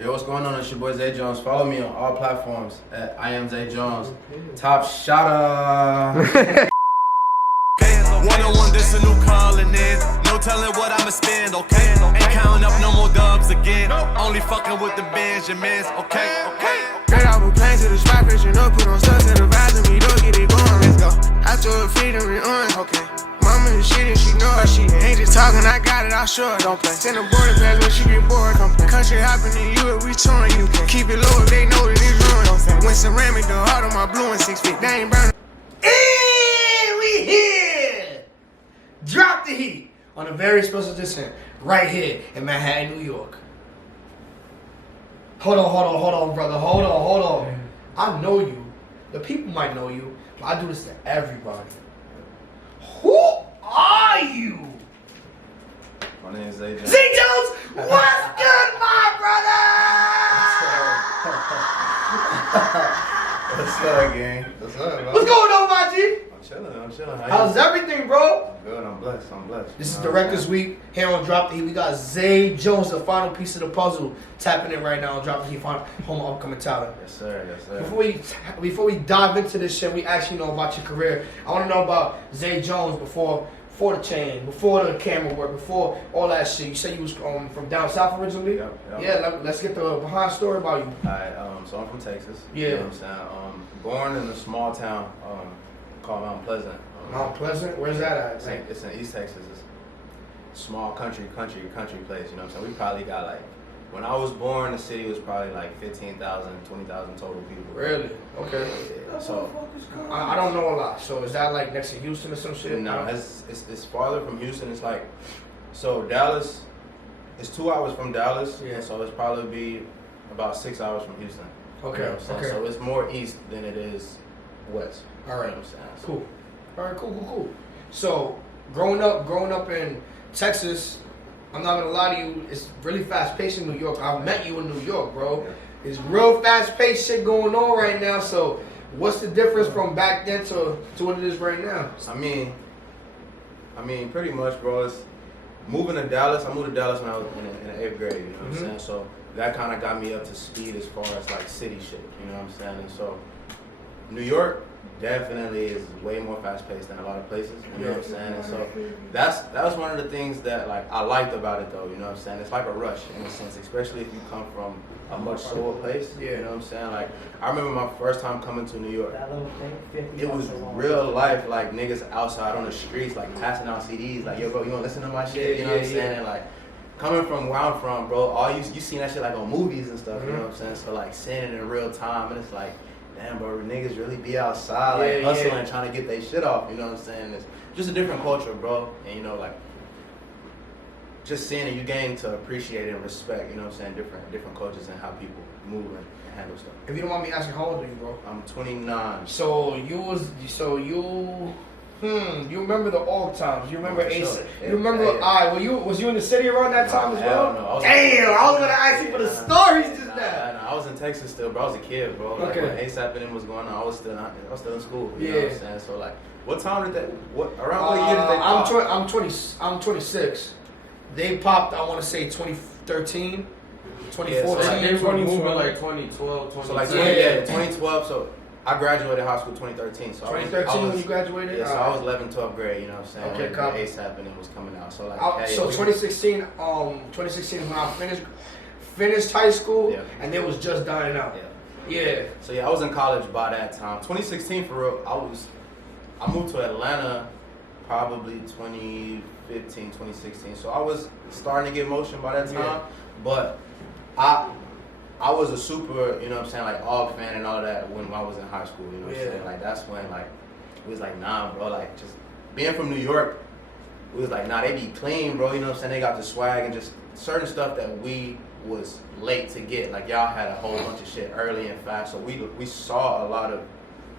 Yo, what's going on? It's your boy Zay Jones. Follow me on all platforms at I am Zay Jones. Top shotter. One-on-one, this a new calling in. No telling what I'ma spend, okay? Ain't counting up no more dubs again. Only fucking with the Benjamins, okay? Straight off a plane to the spot, Christian up, put on stuff to the vibes and we don't get it going, let's go. I told her freedom and on, okay. Mama and shit and she know her shit. Ain't just talking, I got it, I'll show it, don't play. Send a border pass when she get bored, come play. Country hopping in you if we touring, you can keep it low if they know that it's ruined, don't say. When ceramic, the heart on my blue and 6 feet, they ain't burning. And we here! Drop the heat on a very special edition right here in Manhattan, New York. Hold on, brother. Hold on. I know you. The people might know you, but I do this to everybody. Who are you? My name is Zay Jones. Zay Jones, what's good, my brother? What's up, gang? What's up, bro? What's going on, my G? I'm chilling. How's everything, bro? I'm good. I'm blessed. This is Director's Week here on Drop the Heat. We got Zay Jones, the final piece of the puzzle, tapping in right now on Drop the Heat, home of upcoming talent. Yes, sir. Before we dive into this shit, we actually know about your career. I want to know about Zay Jones before the chain, before the camera work, before all that shit. You said you was from down south originally? Yep. Yeah, let's get the behind story about you. Alright, so I'm from Texas. Yeah. You know what I'm saying? Born in a small town called Mount Pleasant. Mount Pleasant? Where's that at? It's in East Texas. It's a small country place, you know what I'm saying? We probably got like, when I was born, the city was probably like 15,000, 20,000 total people. Really? Okay. Yeah, so I don't know a lot. So is that like next to Houston or some shit? no, it's farther from Houston. It's like, so Dallas, it's 2 hours from Dallas. Yeah. So it's probably be about 6 hours from Houston. Okay. You know what I'm saying? Okay. So it's more east than it is west. All right. You know what I'm saying? So, Cool. All right, cool. So, growing up in Texas, I'm not gonna lie to you, it's really fast paced in New York. I've met you in New York, bro. Yeah. It's real fast paced shit going on right now. So, what's the difference from back then to what it is right now? I mean, pretty much, bro. It's moving to Dallas. I moved to Dallas when I was in the 8th grade. You know what I'm saying? So that kind of got me up to speed as far as like city shit. You know what I'm saying? And so New York definitely is way more fast paced than a lot of places. You know what I'm saying? And so that was one of the things that like I liked about it though. You know what I'm saying? It's like a rush in a sense, especially if you come from a much slower place. Yeah. You know what I'm saying? Like I remember my first time coming to New York. It was real life, like niggas outside on the streets, like passing out CDs, like yo, bro, you wanna listen to my shit? You know what I'm saying? And like coming from where I'm from, bro, all you seen that shit like on movies and stuff. You know what I'm saying? So like seeing it in real time, and it's like, damn, bro, niggas really be outside, like hustling, trying to get their shit off. You know what I'm saying? It's just a different culture, bro. And you know, like just seeing it, you gain to appreciate it and respect. You know what I'm saying? Different cultures and how people move and handle stuff. If you don't mind me asking, how old are you, bro? I'm 29. So you remember the old times? You remember Ace? Sure. You remember? Was you in the city around that time as well? No, Damn, I was gonna ask you for the stories just now. I was in Texas still, bro. I was a kid, bro. Like Okay. when ASAP and was going on, I was still in school. You know Yeah. what I'm saying? So like, what time did that? Around what year did they pop? I'm 26. They popped. I want to say 2013, 2014. Yeah, so like, They were moving like 2012, So like 2012. So I graduated high school 2013. So 2013 when you graduated. Yeah, so I was 11th, 12th grade. You know what I'm saying? Okay, when copy. ASAP and was coming out. So like, So 2016. 2016 is when I finished high school, Yeah. and they was just dying out. Yeah. So yeah, I was in college by that time. 2016 for real. I moved to Atlanta probably 2015, 2016. So I was starting to get motion by that time. Yeah. But I was a super, you know what I'm saying, like Og fan and all that when I was in high school, you know what I'm saying? Like that's when like it was like, nah, bro, like just being from New York, it was like, nah, they be clean, bro, you know what I'm saying? They got the swag and just certain stuff that we was late to get. Like y'all had a whole bunch of shit early and fast, so we saw a lot of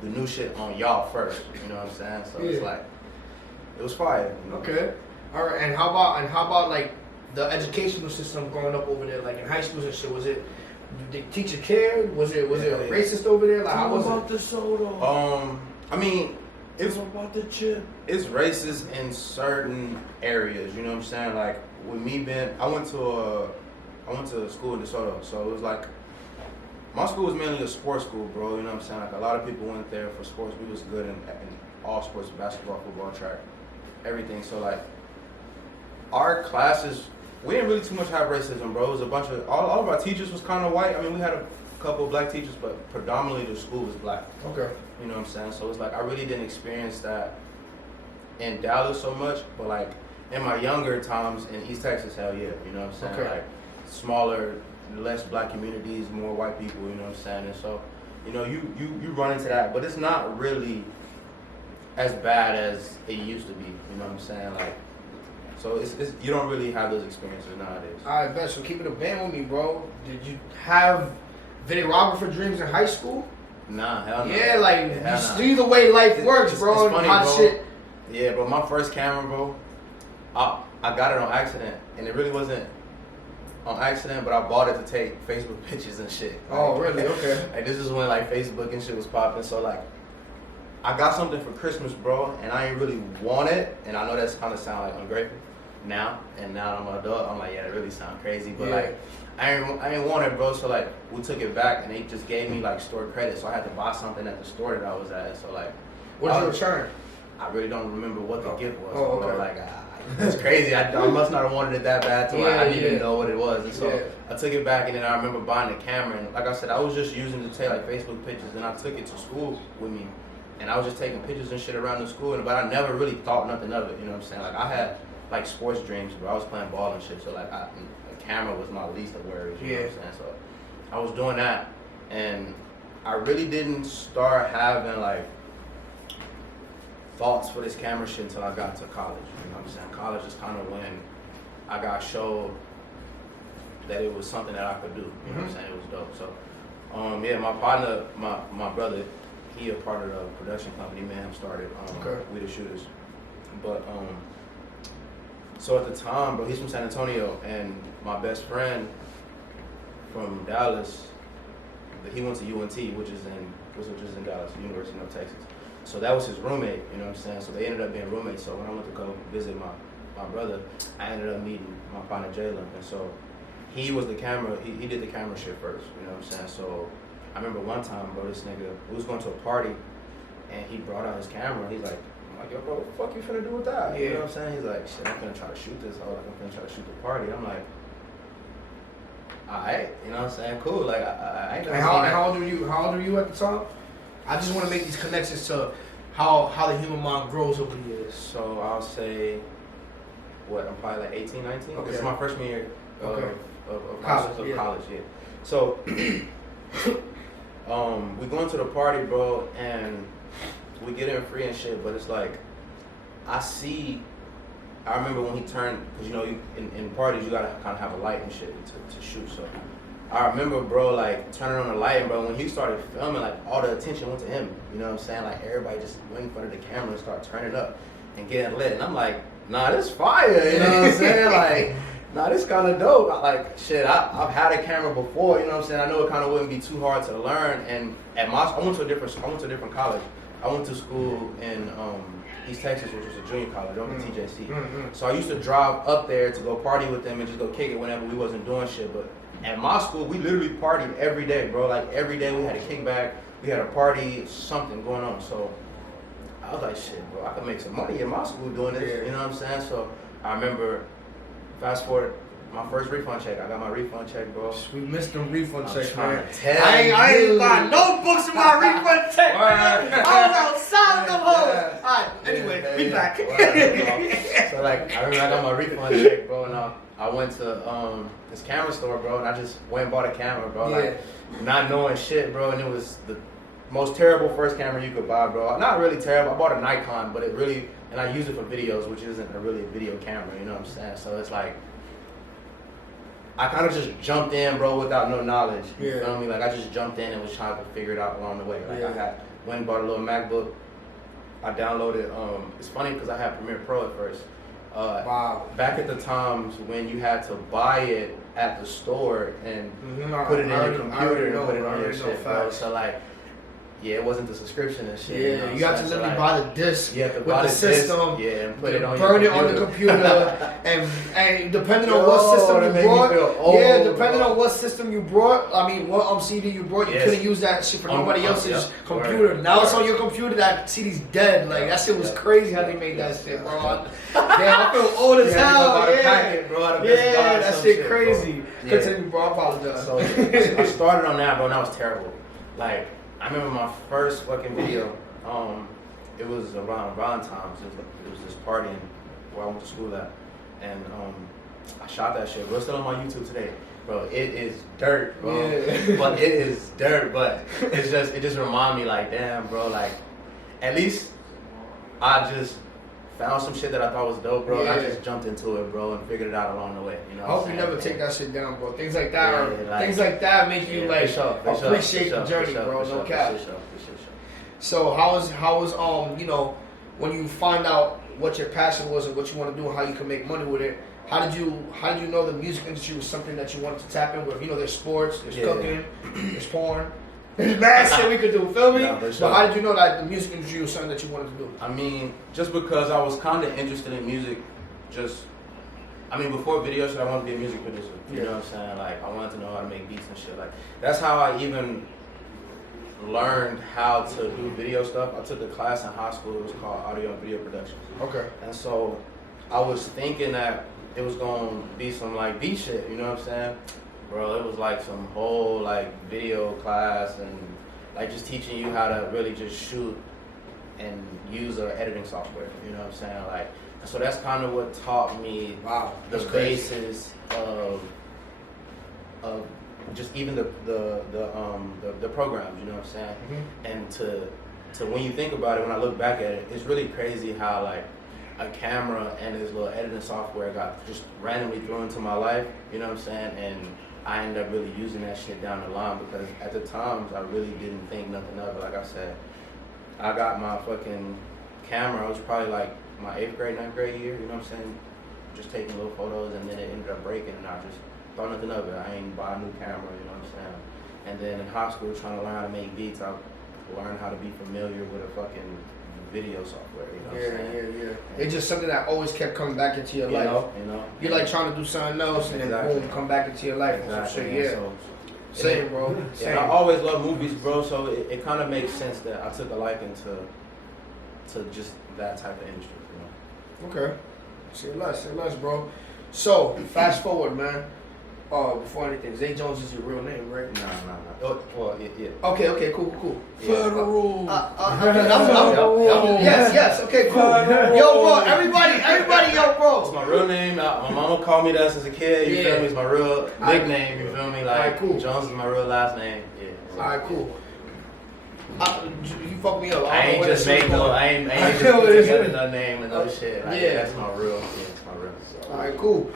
the new shit on y'all first, you know what I'm saying? So it's like, it was fire. You know? Okay. All right. And how about like the educational system growing up over there, like in high schools and shit? Was it? Did the teacher care? Was it racist over there? Like how was about it? the soda. I mean, it's about the chip. It's racist in certain areas, you know what I'm saying? Like with me being, I went to I went to school in DeSoto, so it was like, my school was mainly a sports school, bro. You know what I'm saying? Like a lot of people went there for sports. We was good in all sports: basketball, football, track, everything. So like, our classes, we didn't really too much have racism, bro. It was a bunch of all of our teachers was kind of white. I mean, we had a couple of black teachers, but predominantly the school was black. Okay. You know what I'm saying? So it's like I really didn't experience that in Dallas so much, but like in my younger times in East Texas, hell yeah. You know what I'm saying? Okay. Like smaller, less black communities, more white people. You know what I'm saying? And so, you know, you run into that, but it's not really as bad as it used to be. You know what I'm saying? Like, so it's you don't really have those experiences nowadays. All right, best. So keep it a band with me, bro. Did you have videographer dreams in high school? Nah, hell no. Yeah, like Hell you nah. see the way life works, bro. It's funny, Hot bro. shit. Yeah, bro. My first camera, bro. I got it on accident, and it really wasn't on accident, but I bought it to take Facebook pictures and shit. Oh, really? Okay. Like this is when like Facebook and shit was popping. So like, I got something for Christmas, bro, and I ain't really want it. And I know that's kind of sound like ungrateful now. And now I'm an adult, I'm like, yeah, that really sound crazy. But Yeah. like, I ain't want it, bro. So like, we took it back, and they just gave me like store credit. So I had to buy something at the store that I was at. So like, What did you return? I really don't remember what the gift was. Oh, okay. Bro. Like, it's crazy. I must not have wanted it that bad to where I didn't even know what it was. And so Yeah. I took it back, and then I remember buying the camera. And like I said, I was just using it to take like Facebook pictures, and I took it to school with me. And I was just taking pictures and shit around the school, but I never really thought nothing of it. You know what I'm saying? Like I had like sports dreams, bro. I was playing ball and shit, so like a camera was my least of worries. You know what I'm saying? So I was doing that, and I really didn't start having like thoughts for this camera shit until I got to college. You know what I'm saying? College is kind of when I got showed that it was something that I could do. You know what I'm saying? It was dope. So yeah, my partner, my brother, he a part of the production company, man, started We the Shooters. But so at the time, bro, he's from San Antonio, and my best friend from Dallas, he went to UNT, which is in Dallas, University of Texas. So that was his roommate, you know what I'm saying? So they ended up being roommates. So when I went to go visit my brother, I ended up meeting my partner Jalen. And so he was the camera, he did the camera shit first, you know what I'm saying? So I remember one time, bro, this nigga, we was going to a party, and he brought out his camera. He's like, I'm like, yo, bro, what the fuck you finna do with that? You know what I'm saying? He's like, shit, I'm finna try to shoot this. I'm finna try to shoot the party. I'm like, alright, you know what I'm saying? Cool. Like, I ain't gonna How old were you at the time? I just want to make these connections to how the human mind grows over the years. So I'll say, what, I'm probably like 18, 19? Okay. This is my freshman year of College, college, yeah. So, we going to the party, bro, and we get in free and shit, but it's like, I remember when he turned, because you know, in parties, you gotta kind of have a light and shit to shoot, so. I remember, bro, like, turning on the light, and bro, when he started filming, like, all the attention went to him, you know what I'm saying? Like, everybody just went in front of the camera and started turning up and getting lit, and I'm like, nah, this fire, you know what I'm saying? Like, nah, this kind of dope. Like, shit, I've had a camera before, you know what I'm saying? I know it kind of wouldn't be too hard to learn, and I went to a different college. I went to school in East Texas, which was a junior college. I went to TJC. So I used to drive up there to go party with them and just go kick it whenever we wasn't doing shit, but at my school, we literally partied every day, bro. Like, every day we had a kickback, we had a party, something going on. So I was like, shit, bro, I could make some money in my school doing this, you know what I'm saying? So I remember, fast forward, my first refund check, I got my refund check, bro. We missed them refund checks, man. I ain't buying no books in my refund check, man. I was outside of them hoes. Alright, anyway, we back. So, like, I remember I got my refund check, bro, and I went to this camera store, bro, and I just went and bought a camera, bro. Like, not knowing shit, bro, and it was the most terrible first camera you could buy, bro. Not really terrible. I bought a Nikon, but and I use it for videos, which isn't really a video camera, you know what I'm saying? So it's like, I kind of just jumped in, bro, without no knowledge. You feel me? Like, I just jumped in and was trying to figure it out along the way. Like, I went and bought a little MacBook. I downloaded, it's funny because I had Premiere Pro at first. Wow. Back at the times when you had to buy it at the store and put it in your computer and put it on your shit, bro. So like, yeah, it wasn't the subscription and shit. Yeah, you have to literally buy the disc with the system. Yeah, and put it on burn your it on the computer, and depending on what system you brought, depending on what system you brought, I mean, what CD you brought, you couldn't use that shit for nobody else's computer. Now it's on your computer. That CD's dead. Like that shit was crazy how they made that shit, bro. Damn, I feel old as hell. Yeah, that shit crazy. Continue, bro. I apologize. So I started on that, bro, and that was terrible. Like, I remember my first fucking video. It was around Valentine's. It was this party where I went to school at, and I shot that shit. Bro, it's still on my YouTube today, bro. It is dirt, bro. Yeah. But it is dirt. But it just remind me, like, damn, bro. Like, at least I just found some shit that I thought was dope, bro. Yeah. I just jumped into it, bro, and figured it out along the way. You know. I hope you never take that shit down, bro. Things like that things like that make you appreciate the journey, bro. No cap. So how was you know, when you find out what your passion was and what you want to do and how you can make money with it? How did you know the music industry was something that you wanted to tap in with? You know, there's sports, there's cooking, there's porn. There's mad shit we could do, feel me? No, but how did you know that the music industry was something that you wanted to do? I mean, just because I was kind of interested in music, before video shit, I wanted to be a music producer. You know what I'm saying? Like, I wanted to know how to make beats and shit. Like, that's how I even learned how to do video stuff. I took a class in high school. It was called Audio and Video Production. Okay. And so I was thinking that it was going to be some, like, beat shit. You know what I'm saying? Bro, it was like some whole like video class and like just teaching you how to really just shoot and use an editing software. You know what I'm saying? Like, so that's kind of what taught me the basis of just even the programs. You know what I'm saying? Mm-hmm. And to when you think about it, when I look back at it, it's really crazy how like a camera and this little editing software got just randomly thrown into my life. You know what I'm saying? And I ended up really using that shit down the line because at the times I really didn't think nothing of it. Like I said, I got my fucking camera. It was probably like my 8th grade, 9th grade year. You know what I'm saying? Just taking little photos, and then it ended up breaking, and I just thought nothing of it. I ain't buy a new camera. You know what I'm saying? And then in high school, trying to learn how to make beats, I learned how to be familiar with a fucking video software. You know what I'm saying? It's just something that always kept coming back into your life. You know, you're like trying to do something else, and then boom, come back into your life. Exactly. Same, bro. Same. I always love movies, bro. So it kind of makes sense that I took a liking to just that type of industry. You know? Okay. Say less, bro. So fast forward, man. Before anything, Zay Jones is your real name, right? No. Oh, well, yeah. Okay, cool. Yeah. Federal. Yes. Okay, cool. Yo, bro. Everybody, yo, bro. It's my real name. My mama called me that since a kid. You feel me? It's my real nickname. You feel me? Like, cool. Jones is my real last name. Yeah. All right, cool. You fucked me up. I ain't just just put together no name and no shit. Like, that's my real. Yeah, it's my real. So. All right, cool.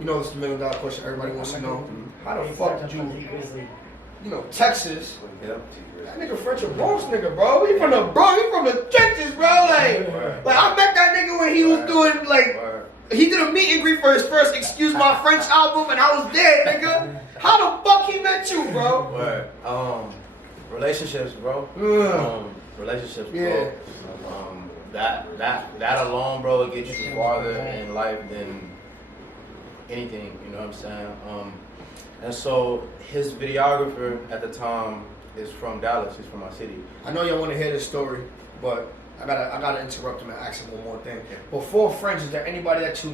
You know, it's the $1 million question everybody wants to know. How the fuck did Texas? Yep. That nigga French a Bronx nigga, bro. He from the Bronx. He from the trenches, bro. Like I met that nigga when he was doing he did a meet and greet for his first Excuse My French album, and I was there, nigga. How the fuck he met you, bro? Relationships, bro. Relationships, bro. Yeah. That alone, bro, will get you farther in life than anything, you know what I'm saying? And so his videographer at the time is from Dallas. He's from my city. I know y'all want to hear this story, but I gotta interrupt him and ask him one more thing. Before French, is there anybody that you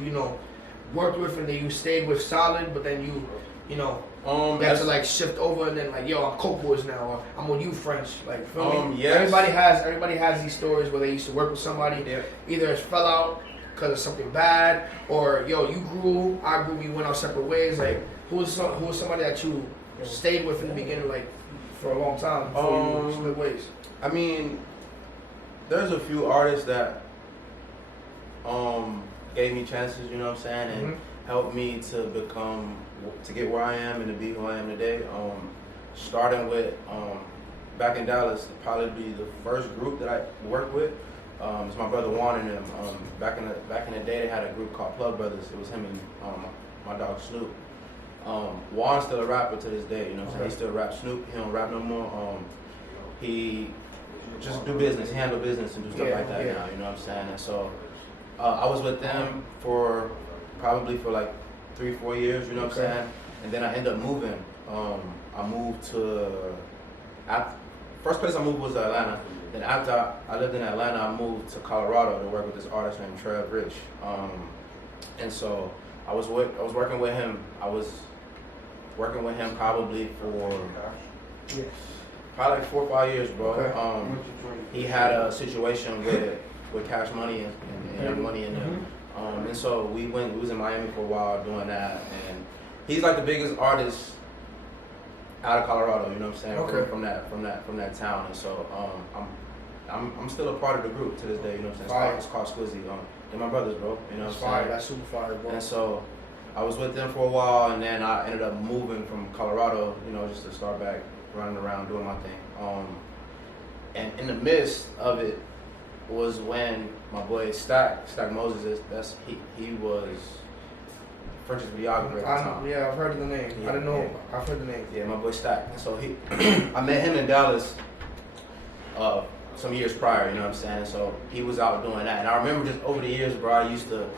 worked with and that you stayed with solid, but then you had to like shift over and then like, yo, I'm Coke Boys now, or I'm on you French, like feel me? Yes. Everybody has these stories where they used to work with somebody, either it fell out because of something bad, or yo, you grew, I grew, we went our separate ways. Like, who was somebody that you stayed with in the beginning, like for a long time before you split ways? I mean, there's a few artists that gave me chances, you know what I'm saying, and helped me to get where I am and to be who I am today. Starting with back in Dallas, probably be the first group that I worked with. It's my brother Juan and them. Back in the day, they had a group called Plug Brothers. It was him and my dog Snoop. Juan's still a rapper to this day. You know what I'm saying? He still raps. Snoop, he don't rap no more. he just do business, handle business and do stuff like that now, you know what I'm saying? And so I was with them for probably for like 3-4 years, you know what I'm saying? And then I ended up moving. I moved to, first place I moved was Atlanta. Then after I lived in Atlanta, I moved to Colorado to work with this artist named Trev Rich. And so I was working with him. I was working with him probably for probably like 4 or 5 years, bro. He had a situation with Cash Money and Money in them. And so we was in Miami for a while doing that, and he's like the biggest artist out of Colorado, you know what I'm saying? From that town. And so I'm still a part of the group to this day, you know what I'm saying? It's called Squizzy. They're my brothers, bro. You know what I'm saying? That's super fire, bro. And so I was with them for a while, and then I ended up moving from Colorado, you know, just to start back running around doing my thing. And in the midst of it was when my boy Stack Moses, he was French's videographer at the time. Yeah, I've heard of the name. Yeah, I didn't know. I've heard the name. Yeah, my boy Stack. So I met him in Dallas some years prior, you know what I'm saying? So he was out doing that. And I remember just over the years, bro, I used to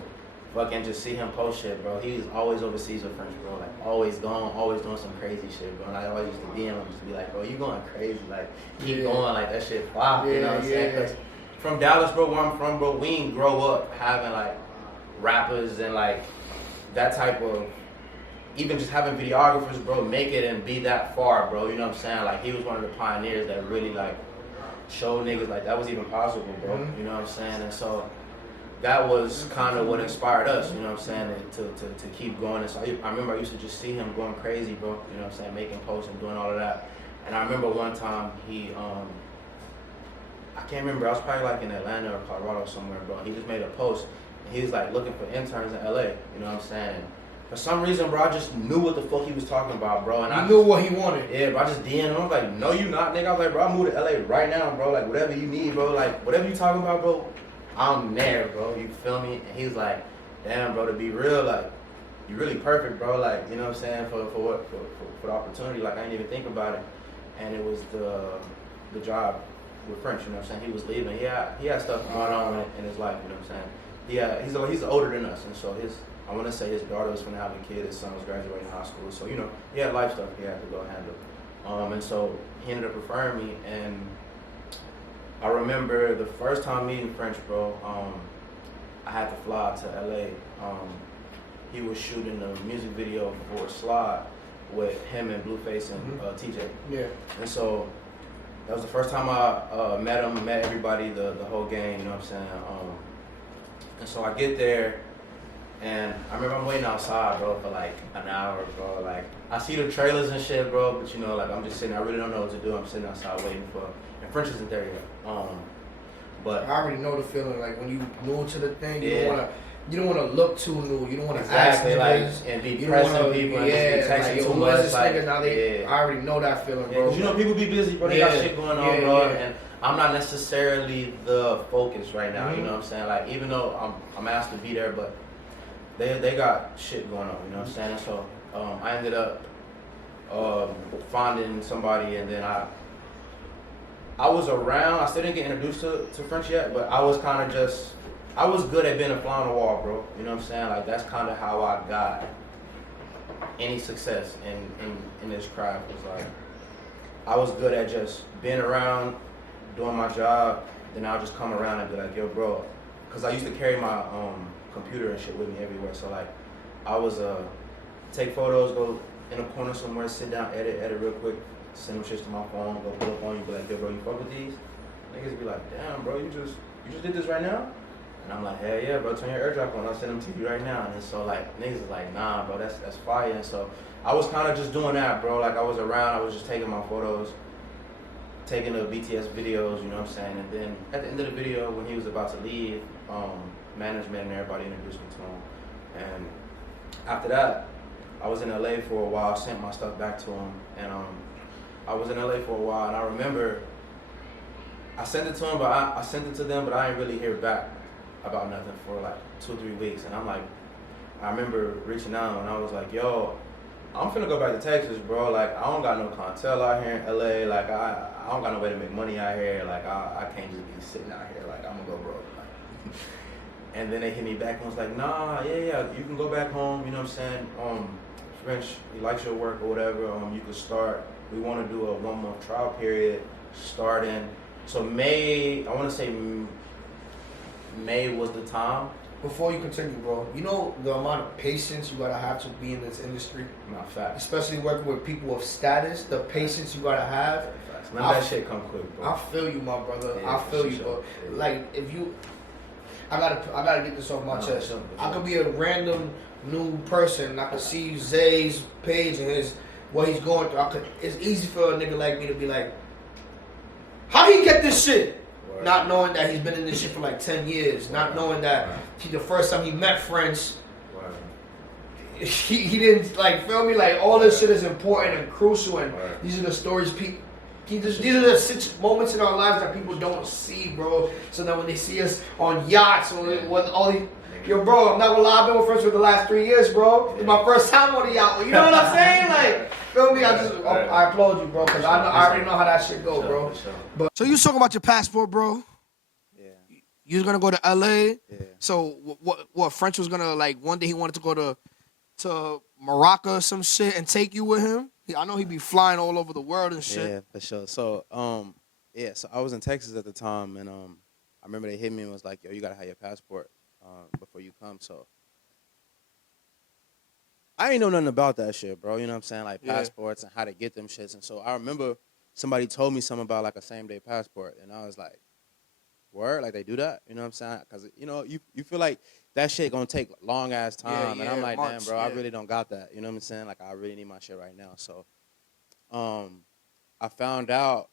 fucking just see him post shit, bro. He was always overseas with French, bro. Like, always gone, always doing some crazy shit, bro. And I always used to be him, just to be like, bro, you going crazy. Like, keep going, like, that shit fly, you know what I'm saying? 'Cause from Dallas, bro, where I'm from, bro, we didn't grow up having, like, rappers and, like, that type of, even just having videographers, bro, make it and be that far, bro. You know what I'm saying? Like, he was one of the pioneers that really, like, showed niggas, like, that was even possible, bro. You know what I'm saying? And so that was kind of what inspired us, you know what I'm saying, to keep going. And so I remember I used to just see him going crazy, bro, you know what I'm saying, making posts and doing all of that. And I remember one time he, I can't remember, I was probably like in Atlanta or Colorado somewhere, bro. He just made a post, and he was like looking for interns in LA, you know what I'm saying. For some reason, bro, I just knew what the fuck he was talking about, bro. And I knew what he wanted. Yeah, bro, I just DM'd him. I was like, no, you not, nigga. I was like, bro, I moved to LA right now, bro. Like, whatever you need, bro. Like, whatever you talking about, bro, I'm there, bro. You feel me? And he was like, damn, bro, to be real, like, you really perfect, bro. Like, you know what I'm saying, for the opportunity. Like, I didn't even think about it. And it was the job with French, you know what I'm saying? He was leaving. He had stuff going on in his life, you know what I'm saying? He's older than us, and so I want to say his daughter was going to have a kid, his son was graduating high school, so, you know, he had life stuff he had to go handle. And so he ended up referring me, and I remember the first time meeting French, bro, I had to fly to LA. He was shooting a music video for Slide with him and Blueface and TJ. Yeah. And so that was the first time I met him, met everybody, the whole gang, you know what I'm saying? And so I get there, and I remember I'm waiting outside, bro, for like an hour, bro. Like, I see the trailers and shit, bro, but you know, like, I'm just sitting, I really don't know what to do. I'm sitting outside waiting and French isn't there yet. But I already know the feeling, like, when you new to the thing, you don't want to look too new. You don't want to exactly, ask like, and be pressing people and just be texting too much. Like, I already know that feeling, bro. Because you know, people be busy, bro. They got shit going on, bro. And I'm not necessarily the focus right now. You know what I'm saying? Like, even though I'm asked to be there, but they got shit going on. You know what I'm saying? And so I ended up finding somebody, and then I was around. I still didn't get introduced to French yet, but I was kind of just. I was good at being a fly on the wall, bro. You know what I'm saying? Like, that's kind of how I got any success in this craft. It was like, I was good at just being around, doing my job, then I'll just come around and be like, yo, bro. Because I used to carry my computer and shit with me everywhere. So, like, I was take photos, go in a corner somewhere, sit down, edit real quick, send them shits to my phone, go pull up on you, be like, yo, bro, you fuck with these? Niggas be like, damn, bro, you just did this right now? And I'm like, hell yeah, bro, turn your airdrop on. I'll send them to you right now. And so, like, niggas is like, nah, bro, that's fire. And so I was kind of just doing that, bro. Like, I was around. I was just taking my photos, taking the BTS videos, you know what I'm saying? And then at the end of the video, when he was about to leave, management and everybody introduced me to him. And after that, I was in LA for a while. I sent my stuff back to him. And I was in LA for a while. And I remember I sent it to him, but I sent it to them, but I didn't really hear back about nothing for like 2 or 3 weeks. And I'm like, I remember reaching out and I was like, yo, I'm finna go back to Texas, bro. Like, I don't got no clientele out here in LA. Like, I don't got no way to make money out here. Like, I can't just be sitting out here. Like, I'm gonna go broke. Like, and then they hit me back and was like, nah, yeah, you can go back home. You know what I'm saying? French, he likes your work or whatever. You could start. We want to do a 1 month trial period starting. So May, I want to say May was the time. Before you continue, bro, you know the amount of patience you gotta have to be in this industry? Not fact. Especially working with people of status, the patience you gotta have. None of that shit come quick, bro. I feel you, my brother. Yeah, I feel you, sure. bro. Yeah. Like, if you... I gotta get this off my chest. Sure. I could be a random new person. I could see Zay's page and what he's going through. It's easy for a nigga like me to be like, how he get this shit? Word. Not knowing that he's been in this shit for like 10 years. Not knowing that the first time he met French, he didn't, like, feel me? Like, all this shit is important and crucial, and these are the stories these are the moments in our lives that people don't see, bro. So that when they see us on yachts or with all these, yo, bro, I'm not gonna lie, I've been with French for the last 3 years, bro. It's my first time on the yacht. You know what I'm saying? Like, feel me? I applaud you, bro, because I already know how that shit go, bro. But so you was talking about your passport, bro? Yeah. You was gonna go to LA. Yeah. So what? French was gonna, like, one day he wanted to go to Morocco or some shit and take you with him. I know he'd be flying all over the world and shit. Yeah, for sure. So, so I was in Texas at the time, and I remember they hit me and was like, yo, you gotta have your passport before you come. So I ain't know nothing about that shit, bro. You know what I'm saying? Like passports and how to get them shits. And so I remember somebody told me something about like a same-day passport, and I was like, word? Like, they do that? You know what I'm saying? Because, you know, you feel like that shit gonna take long ass time. And I'm like, damn, bro, I really don't got that. You know what I'm saying? Like, I really need my shit right now. So I found out.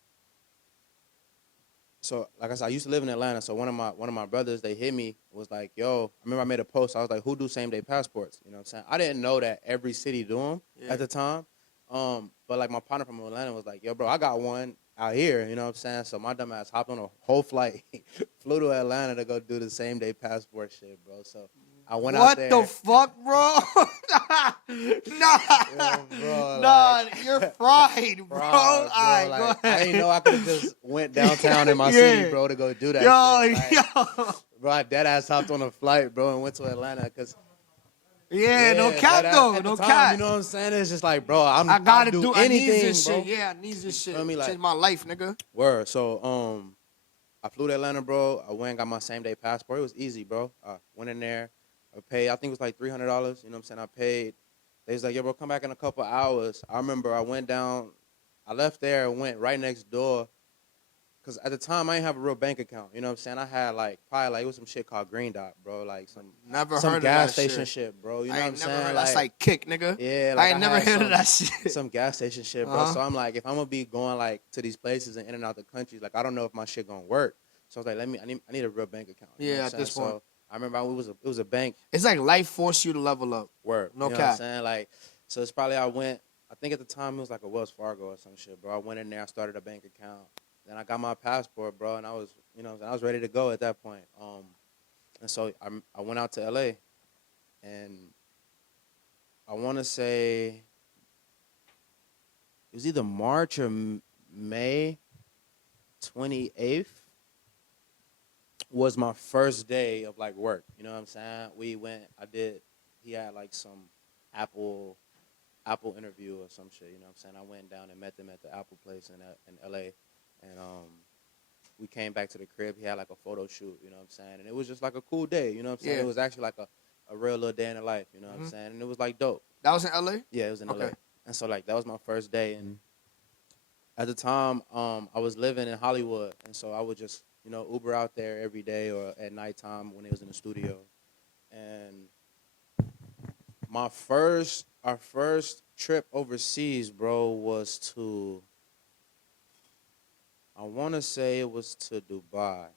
So like I said, I used to live in Atlanta. So one of my brothers, they hit me, was like, yo, I remember I made a post. I was like, who do same day passports? You know what I'm saying? I didn't know that every city do them at the time. But like my partner from Atlanta was like, yo, bro, I got one out here, you know what I'm saying? So my dumb ass hopped on a whole flight, flew to Atlanta to go do the same day passport shit, bro. So I went out there. What the fuck, bro? Nah, bro, nah, you're fried, bro. All right, like, go ahead. I didn't know I could have just went downtown in my city, bro, to go do that shit. Like, bro, I dead ass hopped on a flight, bro, and went to Atlanta because. Yeah, no cap though, no cap. You know what I'm saying? It's just like, bro, I gotta do I anything, need this bro. shit. Yeah, I need this shit. Feel me? Like, change my life, nigga. Word. So, I flew to Atlanta, bro. I went and got my same day passport. It was easy, bro. I went in there. I paid, I think it was like $300. You know what I'm saying? I paid. They was like, yo, bro, come back in a couple hours. I remember I went down. I left there and went right next door. Because at the time, I didn't have a real bank account. You know what I'm saying? I had it was some shit called Green Dot, bro. Like some gas station shit, bro. You know what I'm saying? That's like Kick, nigga. Yeah. Like, I ain't never heard of that shit. Some gas station shit, bro. So I'm like, if I'm going to be going like to these places and in and out the country, like I don't know if my shit going to work. So I was like, I need a real bank account. You know at this point. So I remember it was a bank. It's like life forced you to level up. Word. No you know cap. What I'm saying? Like, so it's probably I think at the time it was like a Wells Fargo or some shit, bro. I went in there, I started a bank account. Then I got my passport, bro, and I was, I was ready to go at that point. And so I went out to LA, and I want to say it was either March or May 28th was my first day of like work. You know what I'm saying? He had like some Apple interview or some shit. You know what I'm saying? I went down and met them at the Apple place in LA. And we came back to the crib. He had like a photo shoot, you know what I'm saying? And it was just like a cool day, you know what I'm saying? Yeah. It was actually like a real little day in the life, you know what I'm saying? And it was like dope. That was in LA? Yeah, it was in LA. And so like that was my first day. And at the time, I was living in Hollywood. And so I would just, Uber out there every day or at nighttime when it was in the studio. And our first trip overseas, bro, was to... I want to say it was to Dubai. I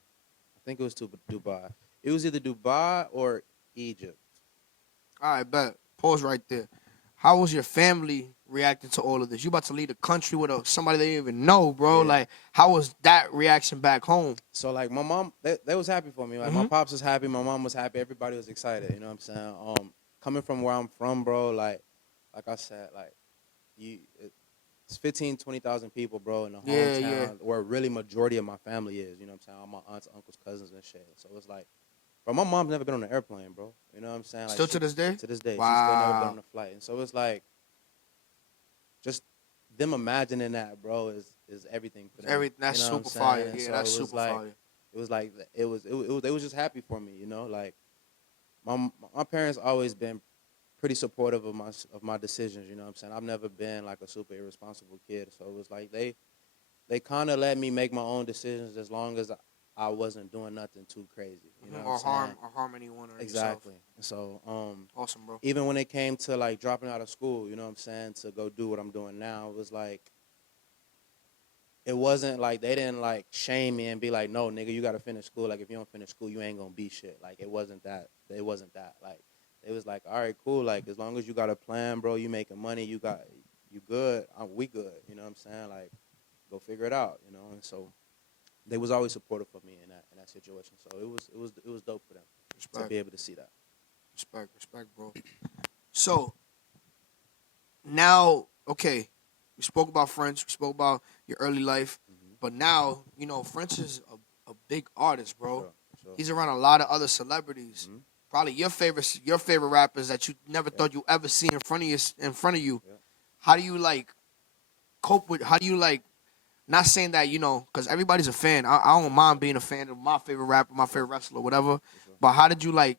think it was to Dubai. It was either Dubai or Egypt. All right, bet. Pause right there. How was your family reacting to all of this? You about to leave the country with somebody they didn't even know, bro. Yeah. Like, how was that reaction back home? So, like, my mom, they was happy for me. Like, my pops was happy. My mom was happy. Everybody was excited. You know what I'm saying? Coming from where I'm from, bro, like, like I said, like it's 15, 20,000 people, bro, in the Yeah, hometown yeah. where really majority of my family is. You know what I'm saying? All my aunts, uncles, cousins, and shit. So it's like, bro, my mom's never been on an airplane, bro. You know what I'm saying? Like, Still to this day? To this day, she's still never been Wow. on a flight, and so it's like, just them imagining that, bro, is everything for them. That's you know what super I'm fire. saying? Yeah, So that's it was super like, fire. It was like they was just happy for me, you know. Like my parents always been pretty supportive of my decisions. You know what I'm saying? I've never been like a super irresponsible kid, so it was like they kind of let me make my own decisions as long as I wasn't doing nothing too crazy. You know what I'm saying? Or harm anyone or Exactly. So Awesome, bro. even when it came to like dropping out of school, you know what I'm saying, to go do what I'm doing now, it was like, it wasn't like they didn't like shame me and be like, no, nigga, you gotta finish school. Like if you don't finish school, you ain't gonna be shit. Like it wasn't that. Like it was like, all right, cool. Like as long as you got a plan, bro, you making money, you good. We good. You know what I'm saying? Like go figure it out. You know. And so they was always supportive of me in that situation. So it was dope for them to be able to see that. Respect, bro. So now, okay, we spoke about French. We spoke about your early life, but now French is a big artist, bro. For sure. He's around a lot of other celebrities. Mm-hmm. Probably your favorite rappers that you never thought you ever see in front of you. Yeah. How do you like cope with? How do you like? Not saying that because everybody's a fan. I don't mind being a fan of my favorite rapper, my favorite wrestler, whatever. Sure. But how did you like?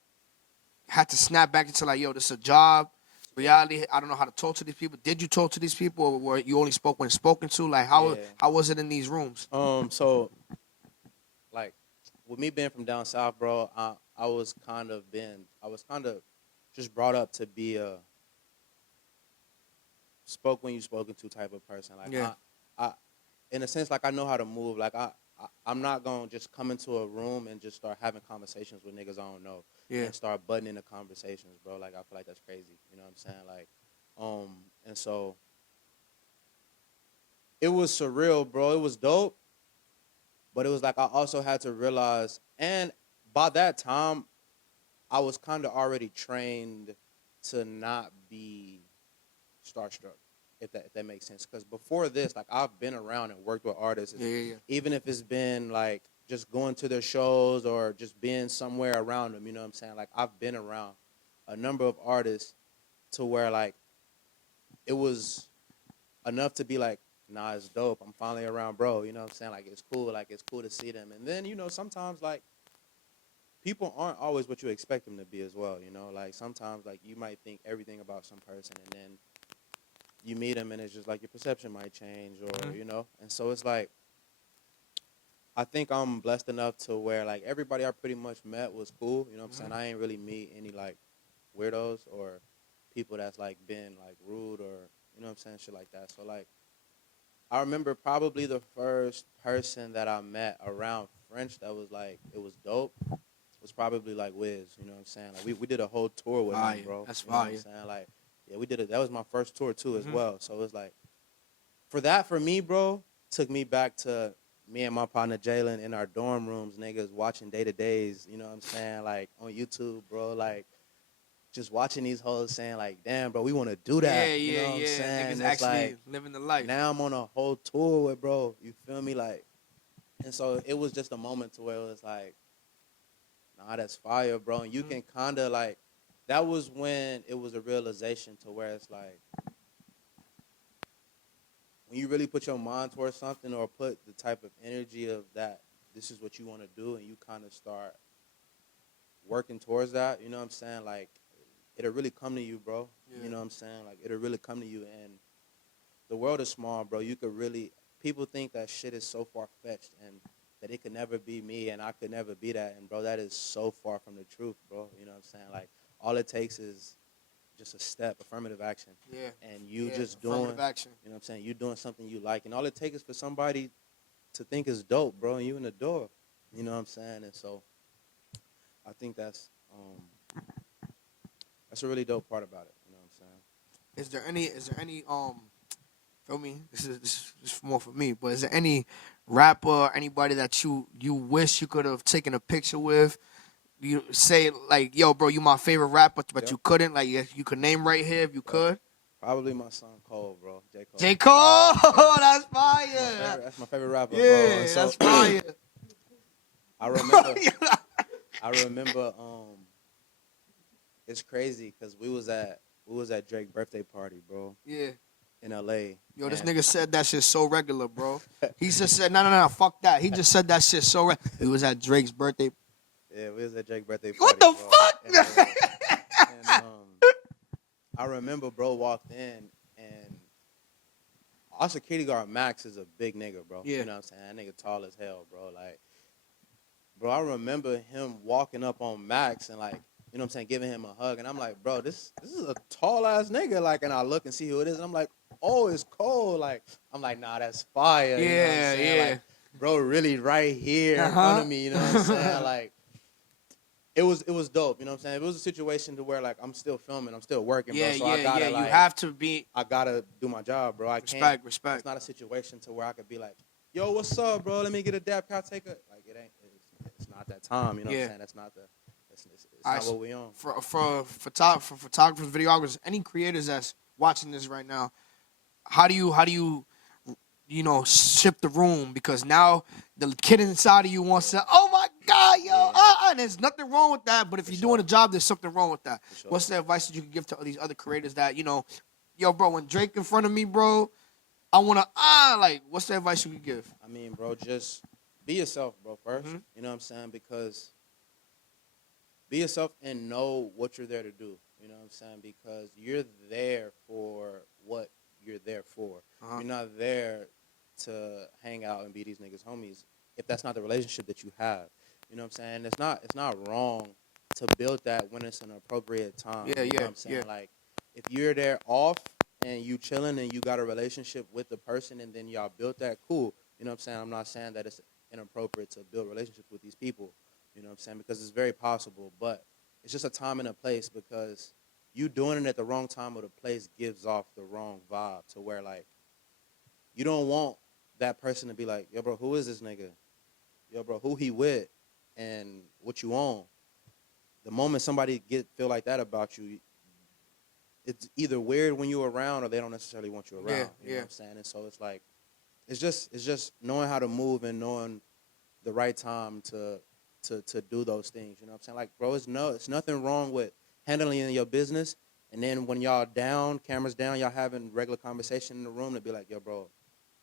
Had to snap back into like, yo, this is a job. Reality, I don't know how to talk to these people. Did you talk to these people, or were you only spoke when spoken to? Like, how was it in these rooms? So, like, with me being from down south, bro, I was kind of just brought up to be a spoke when you spoken to type of person. Like, Yeah. I in a sense, like I know how to move. Like I'm not gonna just come into a room and just start having conversations with niggas I don't know. Yeah. And start butting into conversations, bro. Like I feel like that's crazy. You know what I'm saying? Like, and so it was surreal, bro. It was dope. But it was like I also had to realize, and by that time, I was kind of already trained to not be starstruck, if that makes sense. Because before this, like I've been around and worked with artists, Yeah. even if it's been like just going to their shows or just being somewhere around them. You know what I'm saying? Like I've been around a number of artists to where like it was enough to be like, nah, it's dope. I'm finally around, bro. You know what I'm saying? Like, it's cool. Like, it's cool to see them. And then, sometimes, like, people aren't always what you expect them to be as well, Like, sometimes, like, you might think everything about some person, and then you meet them, and it's just, like, your perception might change, or, And so it's, like, I think I'm blessed enough to where, like, everybody I pretty much met was cool. You know what I'm saying? I ain't really meet any, like, weirdos or people that's, like, been, like, rude or, you know what I'm saying, shit like that. So, like, I remember probably the first person that I met around French that was like, it was dope, was probably like Wiz, you know what I'm saying? Like we did a whole tour with him, bro. That's you know what fire. I'm saying? Like, yeah, we did it. That was my first tour too as well. So it was like, for me, bro, took me back to me and my partner Jalen in our dorm rooms, niggas watching Day to Days, you know what I'm saying? Like on YouTube, bro, like just watching these hoes saying like, damn, bro, we want to do that. Yeah, you know what I'm saying? Niggas It's actually like, living the life. now I'm on a whole tour with bro. You feel me? Like, and so it was just a moment to where it was like, nah, that's fire, bro. And you can kind of like, that was when it was a realization to where it's like, when you really put your mind towards something or put the type of energy of that, this is what you want to do, and you kind of start working towards that, you know what I'm saying? Like, it'll really come to you, bro. Yeah. You know what I'm saying? Like, it'll really come to you. And the world is small, bro. You could really, people think that shit is so far-fetched and that it could never be me and I could never be that. And, bro, that is so far from the truth, bro. You know what I'm saying? Like, all it takes is just a step, affirmative action. Yeah. And you Yeah, just doing, affirmative action. you know what I'm saying? You doing something you like. And all it takes is for somebody to think it's dope, bro, and you in the door. You know what I'm saying? And so I think that's a really dope part about it. You know what I'm saying? Is there any feel me? This is more for me, but is there any rapper, anybody that you wish you could have taken a picture with? You say like, yo, bro, you my favorite rapper, but Yeah. you couldn't. Like, you could name right here if you could. Probably my son Cole, bro. J. Cole. J. Cole, that's fire. That's my favorite rapper, Yeah, bro. And so, that's fire. I remember. It's crazy because we was at Drake's birthday party, bro. Yeah. In L.A. Yo, this nigga said that shit so regular, bro. He just said, no, fuck that. He just said that shit so regular. He was at Drake's birthday. Yeah, we was at Drake's birthday party. What the bro. fuck? And I remember bro walked in and our security guard Max is a big nigga, bro. Yeah. You know what I'm saying? That nigga tall as hell, bro. Like, bro, I remember him walking up on Max and like, you know what I'm saying, giving him a hug. And I'm like, bro, this is a tall ass nigga. Like, and I look and see who it is. And I'm like, oh, it's Cole. Like, I'm like, nah, that's fire. You know what I'm saying? Yeah. Like, bro, really right here in front of me. You know what I'm saying? Like, it was dope. You know what I'm saying? It was a situation to where like I'm still filming, I'm still working, bro. So I gotta, like, you have to be. I gotta do my job, bro. I Respect, can't. respect. It's not a situation to where I could be like, yo, what's up, bro? Let me get a dab. Can I take a like? It ain't. It's not that time. You know what I'm saying? That's not the. It's not what we on. For photographers, videographers, any creators that's watching this right now, how do you shift the room? Because now the kid inside of you wants to, oh my God, yo, and there's nothing wrong with that. But if you're doing a job, there's something wrong with that. Sure. What's the advice that you can give to these other creators that, yo, bro, when Drake in front of me, bro, I want to, like, what's the advice you can give? I mean, bro, just be yourself, bro, first. Mm-hmm. You know what I'm saying? Because be yourself and know what you're there to do. You know what I'm saying? Because you're there for what you're there for. Uh-huh. You're not there to hang out and be these niggas' homies if that's not the relationship that you have. You know what I'm saying? It's not wrong to build that when it's an appropriate time. You know what I'm saying? Like, if you're there off and you chilling and you got a relationship with the person and then y'all built that, cool. You know what I'm saying? I'm not saying that it's inappropriate to build relationships with these people. You know what I'm saying? Because it's very possible. But it's just a time and a place because you doing it at the wrong time or the place gives off the wrong vibe to where, like, you don't want that person to be like, yo, bro, who is this nigga? Yo, bro, who he with? And what you on? The moment somebody feel like that about you, it's either weird when you're around or they don't necessarily want you around. You know what I'm saying? And so it's like, it's just knowing how to move and knowing the right time to do those things. You know what I'm saying? Like, bro, it's nothing wrong with handling your business. And then when y'all down, cameras down, y'all having regular conversation in the room to be like, yo, bro,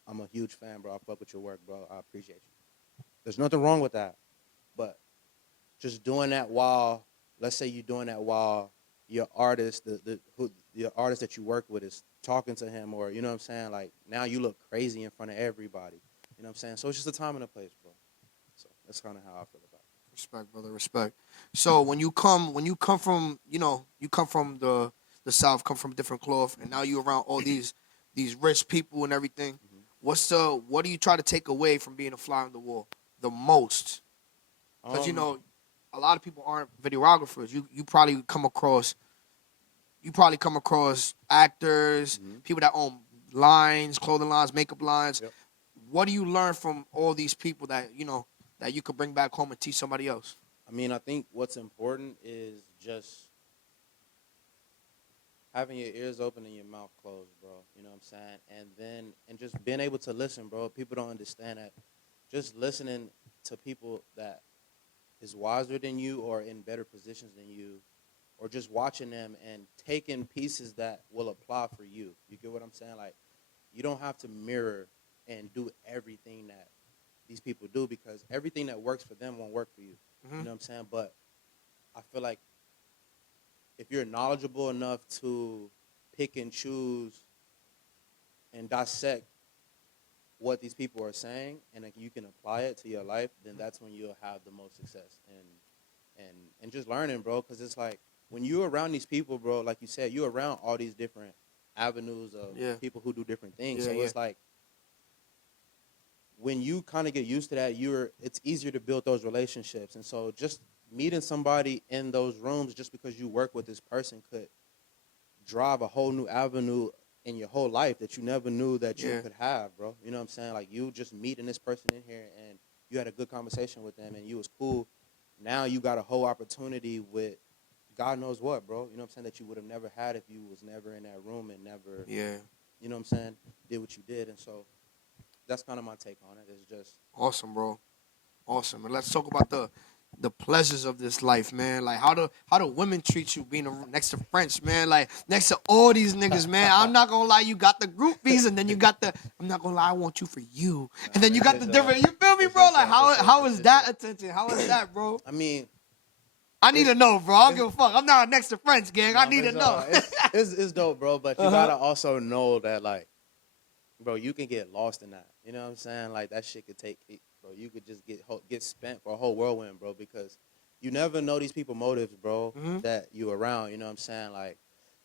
I'm a huge fan, bro. I fuck with your work, bro. I appreciate you. There's nothing wrong with that. But just doing that while, let's say you're doing that while your artist, the artist that you work with is talking to him, or, you know what I'm saying? Like, now you look crazy in front of everybody. You know what I'm saying? So it's just a time and a place, bro. So that's kind of how I feel about it. Respect, brother, respect. So when you come from, you come from the South, come from different cloth, and now you around all these rich people and everything. Mm-hmm. What do you try to take away from being a fly on the wall the most? Because a lot of people aren't videographers. You probably come across actors, mm-hmm. people that own lines, clothing lines, makeup lines. Yep. What do you learn from all these people that that you could bring back home and teach somebody else? I mean, I think what's important is just having your ears open and your mouth closed, bro. You know what I'm saying? And just being able to listen, bro. People don't understand that. Just listening to people that is wiser than you or in better positions than you, or just watching them and taking pieces that will apply for you. You get what I'm saying? Like, you don't have to mirror and do everything that these people do, because everything that works for them won't work for you. Mm-hmm. You know what I'm saying? But I feel like if you're knowledgeable enough to pick and choose and dissect what these people are saying, and like, you can apply it to your life, then that's when you'll have the most success. And just learning, bro, because it's like when you're around these people, bro, like you said, you're around all these different avenues of people who do different things. It's like when you kind of get used to that, it's easier to build those relationships. And so just meeting somebody in those rooms just because you work with this person could drive a whole new avenue in your whole life that you never knew that you could have, bro. You know what I'm saying? Like, you just meeting this person in here and you had a good conversation with them and you was cool. Now you got a whole opportunity with God knows what, bro. You know what I'm saying, that you would have never had if you was never in that room and never, Yeah. you know what I'm saying, did what you did. And so that's kind of my take on it. It's just Awesome, bro. Awesome. And let's talk about the pleasures of this life, man. Like how do women treat you being next to French, man? Like next to all these niggas, man. I'm not gonna lie, you got the groupies, and then you got the I'm not gonna lie, I want you for you, and then you got the different. You feel me, bro? Like how is that attention? How is that, bro? I mean, I need to know, bro. I don't give a fuck. I'm not next to French, gang. I need to know. It's dope, bro. But you gotta also know that, like, bro, you can get lost in that. You know what I'm saying? Like, that shit could take, bro. You could just get spent for a whole whirlwind, bro, because you never know these people motives, bro, that you around. You know what I'm saying? Like,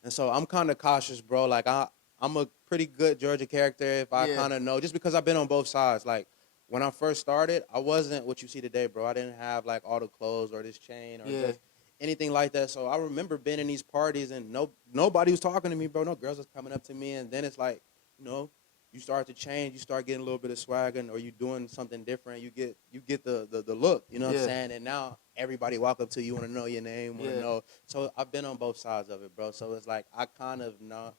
and so I'm kind of cautious, bro. Like, I'm a pretty good Georgia character if I kind of know, just because I've been on both sides. Like, when I first started, I wasn't what you see today, bro. I didn't have, like, all the clothes or this chain or just anything like that. So I remember being in these parties and nobody was talking to me, bro. No girls was coming up to me. And then it's like, you know, you start to change. You start getting a little bit of swag, or you doing something different. You get the look, you know what I'm saying? And now everybody walk up to you, want to know your name, want to know. So I've been on both sides of it, bro. So it's like I kind of know.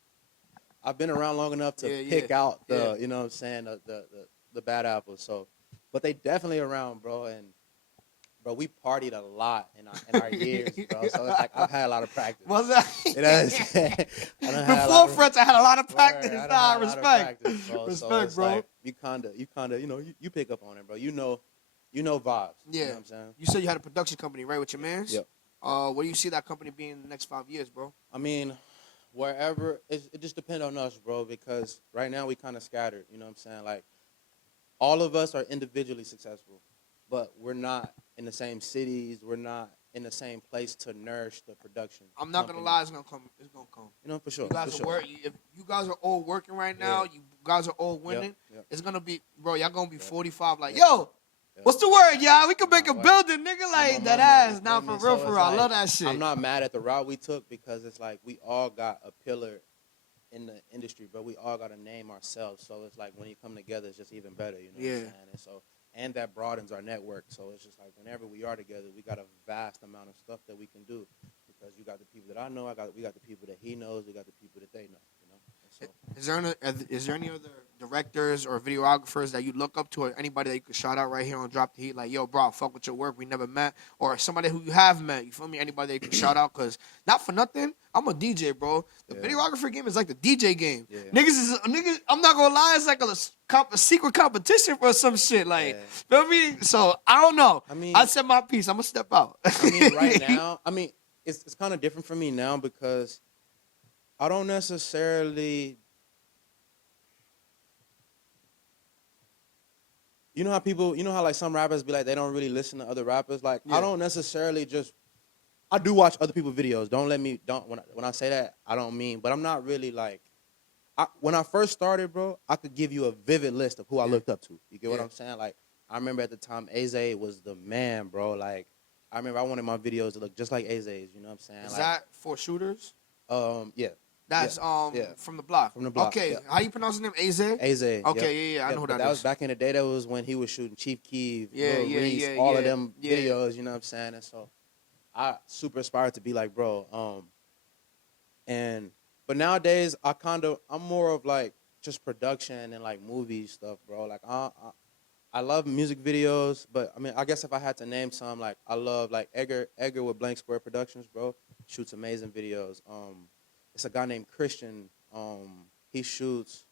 I've been around long enough to pick out the, you know what I'm saying, the bad apples. So, but they definitely around, bro. And bro, we partied a lot in our years, bro. So it's like I've had a lot of practice. What's that? You know what I'm saying? Before French, I had a lot of practice. Nah, respect. Respect, so it's bro. like you kinda, you know, you pick up on it, bro. You know vibes. Yeah. You know what I'm saying? You said you had a production company, right, with your mans? Yep. Where do you see that company being in the next 5 years, bro? I mean, wherever, it just depends on us, bro, because right now we kind of scattered, you know what I'm saying? Like, all of us are individually successful, but we're not in the same cities. We're not in the same place to nourish the production. I'm not going to lie, it's going to come. It's going to come. You know, for sure. You guys are if you guys are all working right now, you guys are all winning, it's going to be, bro, y'all going to be 45 like, yo, what's the word, y'all? We can make a building, nigga, like that ass. Now, for real, I love that shit. I'm not mad at the route we took because it's like we all got a pillar in the industry, but we all got to name ourselves. So it's like when you come together, it's just even better, you know what I'm saying? And so, and that broadens our network. So it's just like whenever we are together, we got a vast amount of stuff that we can do because you got the people that I know, we got the people that he knows, we got the people that they know, you know? So, is there any other directors or videographers that you look up to, or anybody that you could shout out right here on Drop the Heat? Like, yo, bro, fuck with your work. We never met. Or somebody who you have met. You feel me? Anybody that you can shout out? Because not for nothing, I'm a DJ, bro. The videographer game is like the DJ game. Yeah. Niggas, I'm not going to lie. It's like a secret competition for some shit. Like, feel me? So, I don't know. I mean, I said my piece. I'm going to step out. I mean, right now, it's kind of different for me now because I don't necessarily, you know how like some rappers be like, they don't really listen to other rappers. Like, I don't necessarily I do watch other people's videos. When I say that, I don't mean, but I'm not really like, when I first started, bro, I could give you a vivid list of who I looked up to. You get what I'm saying? Like, I remember at the time, Zay was the man, bro. Like, I remember I wanted my videos to look just like Zay's, you know what I'm saying? Is that for shooters? Yeah. That's from the block. From the block. Okay, how you pronounce his name? Azay? Azay. Okay, I know who that is. That was back in the day. That was when he was shooting Chief Keef, Reese, all of them videos. You know what I'm saying? And so I super aspired to be like, bro. But nowadays I'm more of like just production and like movie stuff, bro. Like I love music videos, but I mean, I guess if I had to name some, like I love like Edgar with Blank Square Productions, bro. Shoots amazing videos. It's a guy named Christian. He shoots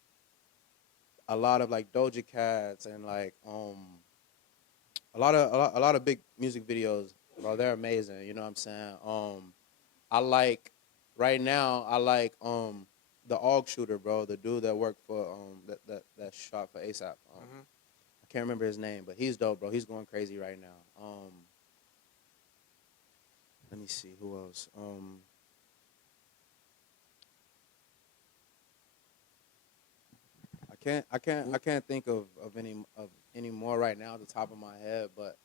a lot of like Doja Cats and like a lot of big music videos, bro. They're amazing. You know what I'm saying? I like the AUG shooter, bro. The dude that worked for that shot for ASAP. I can't remember his name, but he's dope, bro. He's going crazy right now. Let me see who else. I can't think of any more right now at the top of my head, but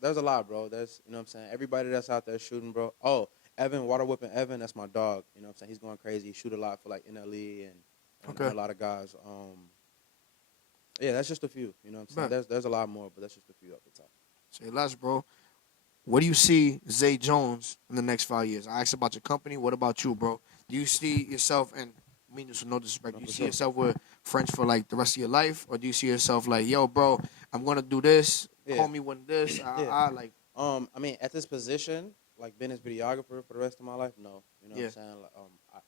there's a lot, bro. There's, you know what I'm saying, everybody that's out there shooting, bro. Oh, Evan, Water Whipping Evan, that's my dog. You know what I'm saying? He's going crazy. He shoot a lot for like NLE and a lot of guys. Yeah, that's just a few. You know what I'm saying? There's a lot more, but that's just a few up the top. Say less, bro. What do you see Zay Jones in the next 5 years? I asked about your company. What about you, bro? Do you see yourself, and I mean this with no disrespect, do you see yourself with French for like the rest of your life? Or do you see yourself like, yo, bro, I'm going to do this. Yeah. Call me when this. Yeah. Like. I mean, at this position, like being a videographer for the rest of my life, no. You know what I'm saying? Like,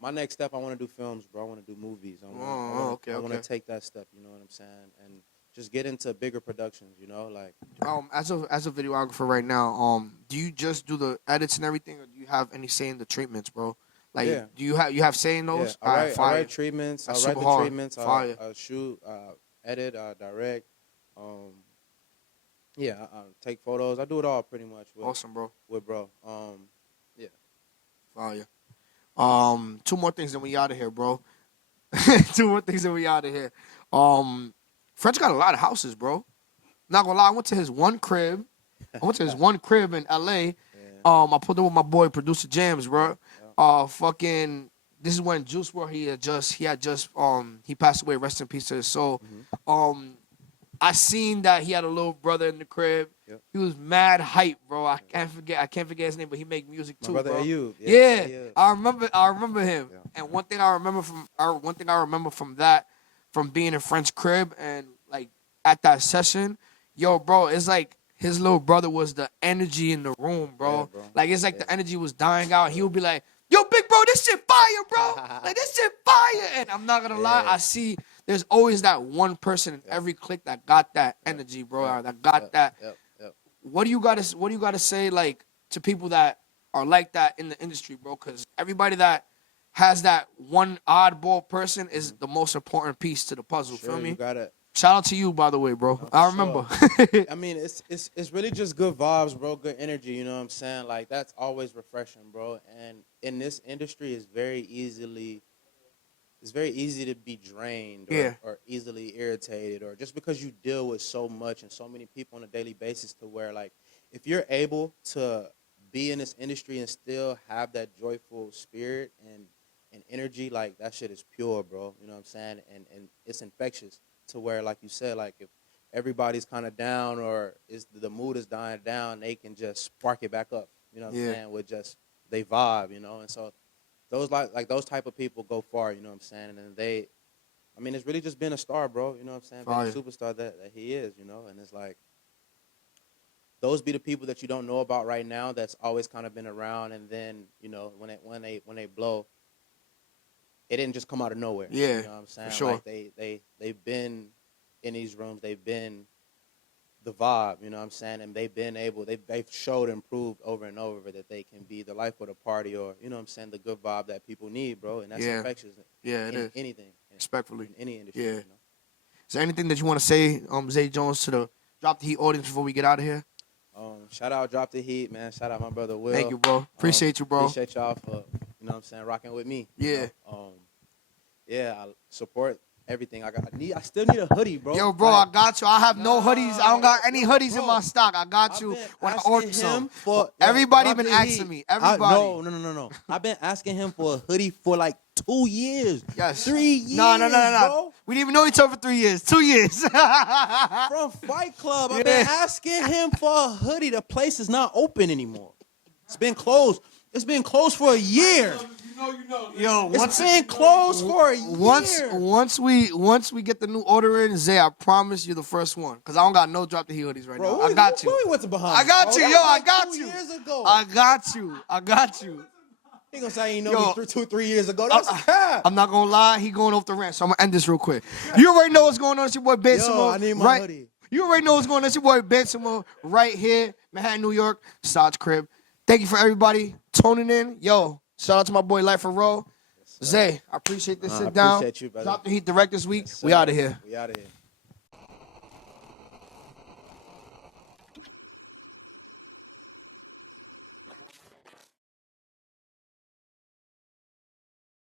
my next step, I want to do films, bro. I want to do movies. I want to take that step. You know what I'm saying? And just get into bigger productions. You know, like as a videographer right now, do you just do the edits and everything, or do you have any say in the treatments, bro? Like, do you have say in those? Yeah. I write treatments. I write the treatments. I shoot, edit, direct. Yeah, I take photos. I do it all pretty much. Awesome, bro. With bro. Yeah. Fire. Two more things and we out of here, bro. Two more things and we out of here. French got a lot of houses, bro. Not gonna lie, I went to his one crib. In LA. Yeah. I pulled up with my boy producer James, bro. Fucking this is when Juice WRLD he passed away, rest in peace to his soul. Mm-hmm. I seen that he had a little brother in the crib. Yep. He was mad hype, bro. I can't forget his name, but he make music too, my brother bro. Ayub. Yeah. I remember him. Yeah. And one thing I remember from being in French crib and like at that session, yo, bro, it's like his little brother was the energy in the room, bro. Yeah, bro. Like it's like the energy was dying out. He would be like, yo, big bro, this shit fire, bro. Like this shit fire. And I'm not gonna lie, I see there's always that one person in every clique that got that energy, bro. That got that. What do you gotta say like to people that are like that in the industry, bro? Because everybody that has that one oddball person is the most important piece to the puzzle. Sure, feel me? You gotta. Shout out to you, by the way, bro. I remember. I mean, it's really just good vibes, bro. Good energy. You know what I'm saying? Like that's always refreshing, bro. And in this industry, it's very easy to be drained or easily irritated, or just because you deal with so much and so many people on a daily basis, to where like if you're able to be in this industry and still have that joyful spirit and energy, like that shit is pure, bro. You know what I'm saying? And it's infectious. To where, like you said, like if everybody's kind of down or the mood is dying down, they can just spark it back up. You know what I'm saying? With just they vibe, you know. And so those like those type of people go far. You know what I'm saying? And then it's really just being a star, bro. You know what I'm saying? Being a superstar that he is, you know. And it's like those be the people that you don't know about right now. That's always kind of been around, and then you know when they blow. It didn't just come out of nowhere. Yeah, you know what I'm saying? For sure. Like they've been in these rooms. They've been the vibe. You know what I'm saying? And they've showed and proved over and over that they can be the life of the party, or you know what I'm saying, the good vibe that people need, bro. And that's infectious. Yeah, it is. Anything. Respectfully. In any industry. Yeah. You know? Is there anything that you want to say, Zay Jones, to the Drop the Heat audience before we get out of here? Shout out Drop the Heat, man. Shout out my brother Will. Thank you, bro. Appreciate you, bro. Appreciate y'all for, you know what I'm saying, rocking with me. Yeah. I support everything. I still need a hoodie, bro. Yo, bro, I got you. I have no hoodies. I don't got any hoodies in my stock. I got you when I order some. Everybody been asking me. Everybody. No. I've been asking him for a hoodie for like 2 years. Yes. 3 years. No. Bro. We didn't even know each other for 3 years. 2 years. From Fight Club, I've been asking him for a hoodie. The place is not open anymore. It's been closed. It's been closed for a year. Yo, it's been closed for a year. Once we get the new order in, Zay, I promise you the first one. Because I don't got no Drop the Heat hoodies right now. I got you. When we went to Bahamas? I got you, yo. I got 2 you. years ago. I got you. He gonna say he know me 2-3 years ago. That's a cap. I'm not gonna lie. He going off the rant, so I'm gonna end this real quick. You already know what's going on. It's your boy Ben Simo. I need my hoodie. You already know what's going on. It's your boy Ben Simo right here, Manhattan, New York, Saj Crib. Thank you for everybody tuning in. Yo, shout out to my boy Life for Row. Zay, I appreciate this sit down. Appreciate you, brother. Drop the Heat direct this week. We out of here. We out of here.